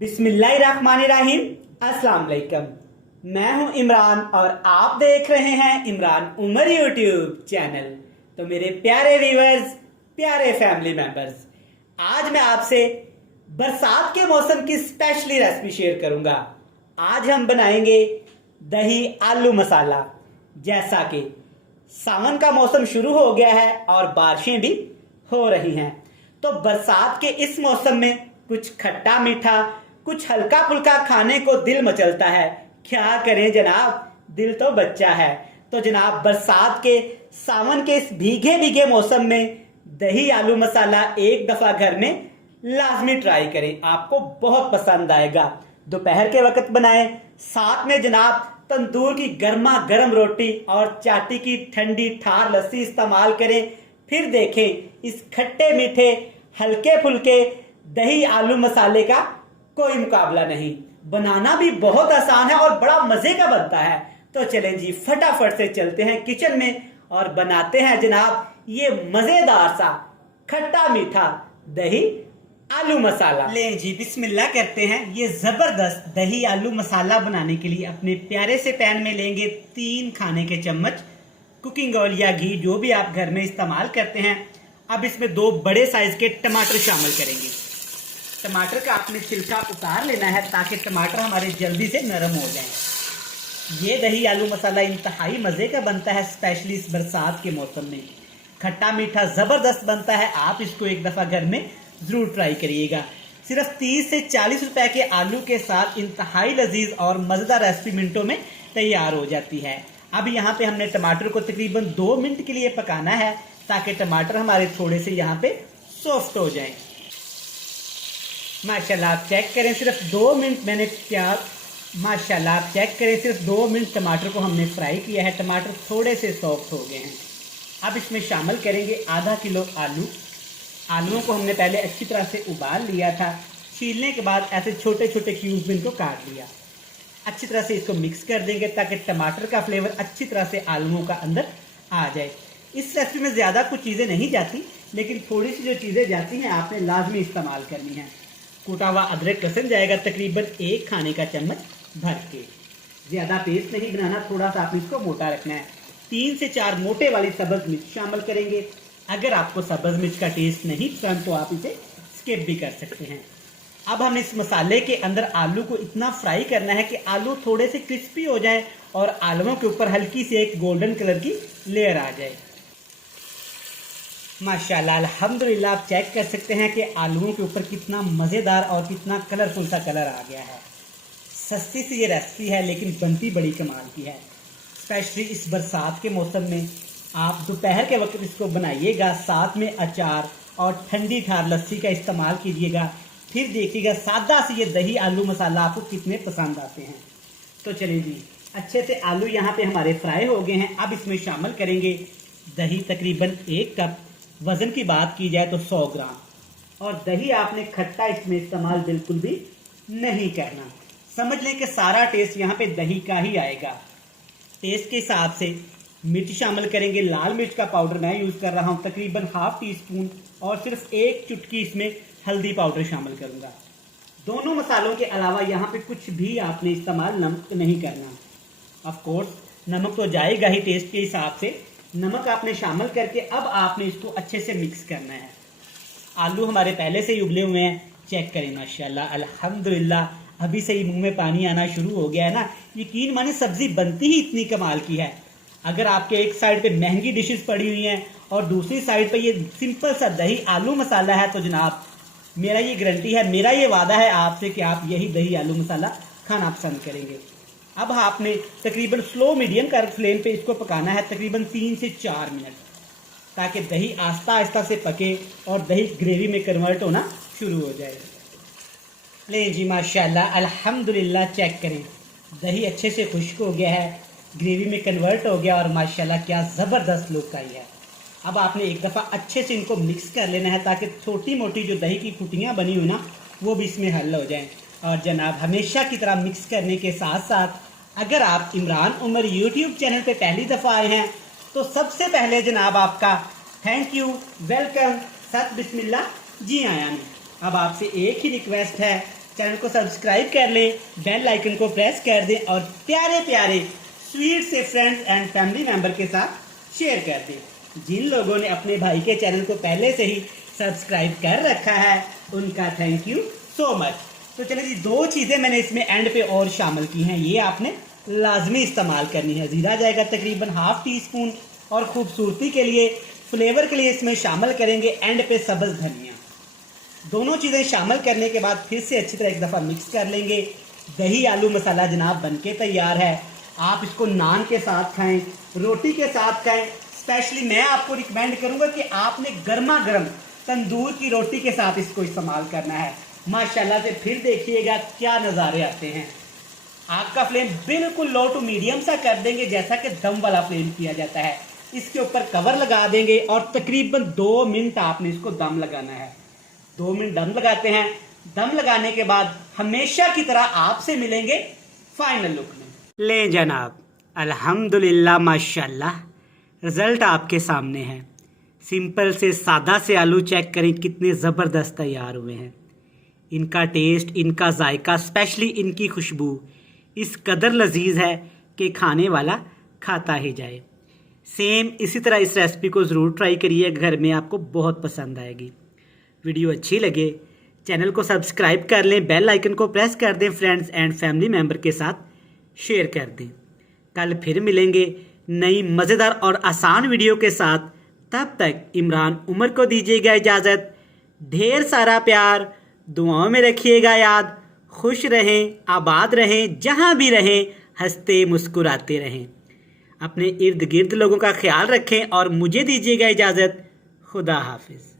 बिस्मिल्लाहिर्रहमानिर्रहीम। अस्सलाम वालेकुम। मैं हूं इमरान और आप देख रहे हैं इमरान उमर यूट्यूब चैनल। तो मेरे प्यारे व्यूअर्स, प्यारे फैमिली मेंबर्स, आज मैं आपसे बरसात के मौसम की स्पेशली रेसिपी शेयर करूंगा। आज हम बनाएंगे दही आलू मसाला। जैसा कि सावन का मौसम शुरू हो गया है और बारिशें भी हो रही हैं, तो बरसात के इस मौसम में कुछ खट्टा मीठा, कुछ हल्का फुल्का खाने को दिल मचलता है। क्या करें जनाब, दिल तो बच्चा है। तो जनाब, बरसात के सावन के इस भीगे भीगे मौसम में दही आलू मसाला एक दफा घर में लाजमी ट्राई करें, आपको बहुत पसंद आएगा। दोपहर के वक्त बनाएं, साथ में जनाब तंदूर की गर्मा गर्म रोटी और चाटी की ठंडी ठार लस्सी इस्तेमाल करें। फिर देखें, इस खट्टे मीठे हल्के फुल्के दही आलू मसाले का कोई मुकाबला नहीं। बनाना भी बहुत आसान है और बड़ा मजे का बनता है। तो चलें जी, फटाफट से चलते हैं किचन में और बनाते हैं जनाब ये मजेदार सा खट्टा मीठा दही आलू मसाला। लें जी, बिस्मिल्लाह करते हैं। ये जबरदस्त दही आलू मसाला बनाने के लिए अपने प्यारे से पैन में लेंगे 3 खाने के चम्मच कुकिंग ऑयल या घी, जो भी आप घर में इस्तेमाल करते हैं। अब इसमें 2 बड़े साइज के टमाटर शामिल करेंगे। टमाटर का आपने छिलका उतार लेना है ताकि टमाटर हमारे जल्दी से नरम हो जाएं। ये दही आलू मसाला इंतहाई मज़े का बनता है, स्पेशली इस बरसात के मौसम में। खट्टा मीठा ज़बरदस्त बनता है। आप इसको एक दफ़ा घर में ज़रूर ट्राई करिएगा। सिर्फ 30 से 40 रुपए के आलू के साथ इंतहाई लजीज और मज़ेदार रेसिपी मिनटों में तैयार हो जाती है। अब यहाँ पे हमने टमाटर को तकरीबन 2 मिनट के लिए पकाना है ताकि टमाटर हमारे थोड़े से यहाँ पे सॉफ्ट हो जाएं। माशाल्लाह, आप चेक करें, सिर्फ 2 मिनट मैंने माशाल्लाह आप चेक करें, सिर्फ 2 मिनट टमाटर को हमने फ्राई किया है। टमाटर थोड़े से सॉफ्ट हो गए हैं। अब इसमें शामिल करेंगे आधा किलो आलू। आलूओं को हमने पहले अच्छी तरह से उबाल लिया था। छीलने के बाद ऐसे छोटे छोटे क्यूब में इनको काट लिया। अच्छी तरह से इसको मिक्स कर देंगे ताकि टमाटर का फ्लेवर अच्छी तरह से आलूओं का अंदर आ जाए। इस रेसिपी में ज़्यादा कुछ चीज़ें नहीं जाती, लेकिन थोड़ी सी जो चीज़ें जाती हैं आपने लाजमी इस्तेमाल करनी है। कूटा हुआ अदरक लहसुन जाएगा तकरीबन 1 खाने का चम्मच भर के। ज़्यादा पेस्ट नहीं बनाना, थोड़ा सा आपने इसको मोटा रखना है। 3 से 4 मोटे वाली सब्ज़ मिर्च शामिल करेंगे। अगर आपको सब्ज़ मिर्च का टेस्ट नहीं पसंद तो आप इसे स्किप भी कर सकते हैं। अब हम इस मसाले के अंदर आलू को इतना फ्राई करना है कि आलू थोड़े से क्रिस्पी हो जाए और आलूओं के ऊपर हल्की सी एक गोल्डन कलर की लेयर आ जाए। माशाल्लाह, अल्हम्दुलिल्लाह, आप चेक कर सकते हैं कि आलूओं के ऊपर कितना मज़ेदार और कितना कलरफुल सा कलर आ गया है। सस्ती सी ये रेसिपी है लेकिन बनती बड़ी कमाल की है। स्पेशली इस बरसात के मौसम में आप दोपहर के वक्त इसको बनाइएगा, साथ में अचार और ठंडी ठार लस्सी का इस्तेमाल कीजिएगा। फिर देखिएगा सादा से ये दही आलू मसाला आपको कितने पसंद आते हैं। तो चलिए जी, अच्छे से आलू यहाँ पे हमारे फ्राई हो गए हैं। अब इसमें शामिल करेंगे दही, तकरीबन 1 कप। वज़न की बात की जाए तो 100 ग्राम। और दही आपने खट्टा इसमें इस्तेमाल बिल्कुल भी नहीं करना। समझ लें कि सारा टेस्ट यहाँ पे दही का ही आएगा। टेस्ट के हिसाब से मिर्च शामिल करेंगे। लाल मिर्च का पाउडर मैं यूज़ कर रहा हूँ तकरीबन ½ टीस्पून, और सिर्फ 1 चुटकी इसमें हल्दी पाउडर शामिल करूँगा। दोनों मसालों के अलावा यहाँ पे कुछ भी आपने इस्तेमाल नमक नहीं करना। ऑफ कोर्स नमक तो जाएगा ही टेस्ट के हिसाब से। नमक आपने शामिल करके अब आपने इसको अच्छे से मिक्स करना है। आलू हमारे पहले से ही उबले हुए हैं, चेक करें। माशाल्लाह, अल्हम्दुलिल्लाह, अभी से ही मुंह में पानी आना शुरू हो गया है ना। यकीन माने सब्जी बनती ही इतनी कमाल की है। अगर आपके एक साइड पे महंगी डिशेस पड़ी हुई हैं और दूसरी साइड पे ये सिंपल सा दही आलू मसाला है, तो जनाब मेरा ये गारंटी है, मेरा ये वादा है आपसे कि आप यही दही आलू मसाला खाना पसंद करेंगे। अब आपने तकरीबन स्लो मीडियम कर फ्लेम पे इसको पकाना है तकरीबन 3 से 4 मिनट, ताकि दही आस्ता आस्ता से पके और दही ग्रेवी में कन्वर्ट होना शुरू हो जाए। लें जी, माशाल्लाह, अल्हम्दुलिल्लाह, चेक करें, दही अच्छे से खुश्क हो गया है, ग्रेवी में कन्वर्ट हो गया और माशाल्लाह क्या ज़बरदस्त लुक आई है। अब आपने एक दफ़ा अच्छे से इनको मिक्स कर लेना है ताकि छोटी मोटी जो दही की फुटियाँ बनी हुई ना वो भी इसमें हल हो जाएं। और जनाब, हमेशा की तरह मिक्स करने के साथ साथ अगर आप इमरान उमर यूट्यूब चैनल पे पहली दफ़ा आए हैं तो सबसे पहले जनाब आपका थैंक यू, वेलकम, सत बिस्मिल्लाह, जी आया नहीं। अब आपसे एक ही रिक्वेस्ट है चैनल को सब्सक्राइब कर लें, बेल आइकन को प्रेस कर दें और प्यारे प्यारे स्वीट से फ्रेंड्स एंड फैमिली मेंबर के साथ शेयर कर दें। जिन लोगों ने अपने भाई के चैनल को पहले से ही सब्सक्राइब कर रखा है उनका थैंक यू सो मच। तो चलिए जी, 2 चीज़ें मैंने इसमें एंड पे और शामिल की हैं, ये आपने लाजमी इस्तेमाल करनी है। ज़ीरा जाएगा तकरीबन ½ टीस्पून और खूबसूरती के लिए, फ्लेवर के लिए इसमें शामिल करेंगे एंड पे सब्ज़ धनिया। दोनों चीज़ें शामिल करने के बाद फिर से अच्छी तरह एक दफ़ा मिक्स कर लेंगे। दही आलू मसाला जनाब बनके तैयार है। आप इसको नान के साथ खाएं, रोटी के साथ खाएं। स्पेशली मैं आपको रिकमेंड करूंगा कि आपने गर्मा गर्म तंदूर की रोटी के साथ इसको इस्तेमाल करना है। माशाल्लाह से फिर देखिएगा क्या नज़ारे आते हैं। आग का फ्लेम बिल्कुल लो टू मीडियम सा कर देंगे, जैसा कि दम वाला फ्लेम किया जाता है। इसके ऊपर कवर लगा देंगे और तकरीबन 2 मिनट आपने इसको दम लगाना है। 2 मिनट दम लगाते हैं। दम लगाने के बाद हमेशा की तरह आपसे मिलेंगे फाइनल लुक में। ले जनाब, अल्हम्दुलिल्लाह माशाल्लाह, रिजल्ट आपके सामने है। सिंपल से सादा से आलू चेक करें कितने ज़बरदस्त तैयार हुए हैं। इनका टेस्ट, इनका जायका, स्पेशली इनकी खुशबू इस कदर लजीज है कि खाने वाला खाता ही जाए। सेम इसी तरह इस रेसिपी को ज़रूर ट्राई करिए, घर में आपको बहुत पसंद आएगी। वीडियो अच्छी लगे चैनल को सब्सक्राइब कर लें, बेल आइकन को प्रेस कर दें, फ्रेंड्स एंड फैमिली मेम्बर के साथ शेयर कर दें। कल फिर मिलेंगे नई मज़ेदार और आसान वीडियो के साथ। तब तक इमरान उमर को दीजिएगा इजाज़त। ढेर सारा प्यार, दुआओं में रखिएगा याद। खुश रहें, आबाद रहें, जहाँ भी रहें हंसते मुस्कुराते रहें। अपने इर्द गिर्द लोगों का ख्याल रखें और मुझे दीजिएगा इजाज़त। खुदा हाफिज़।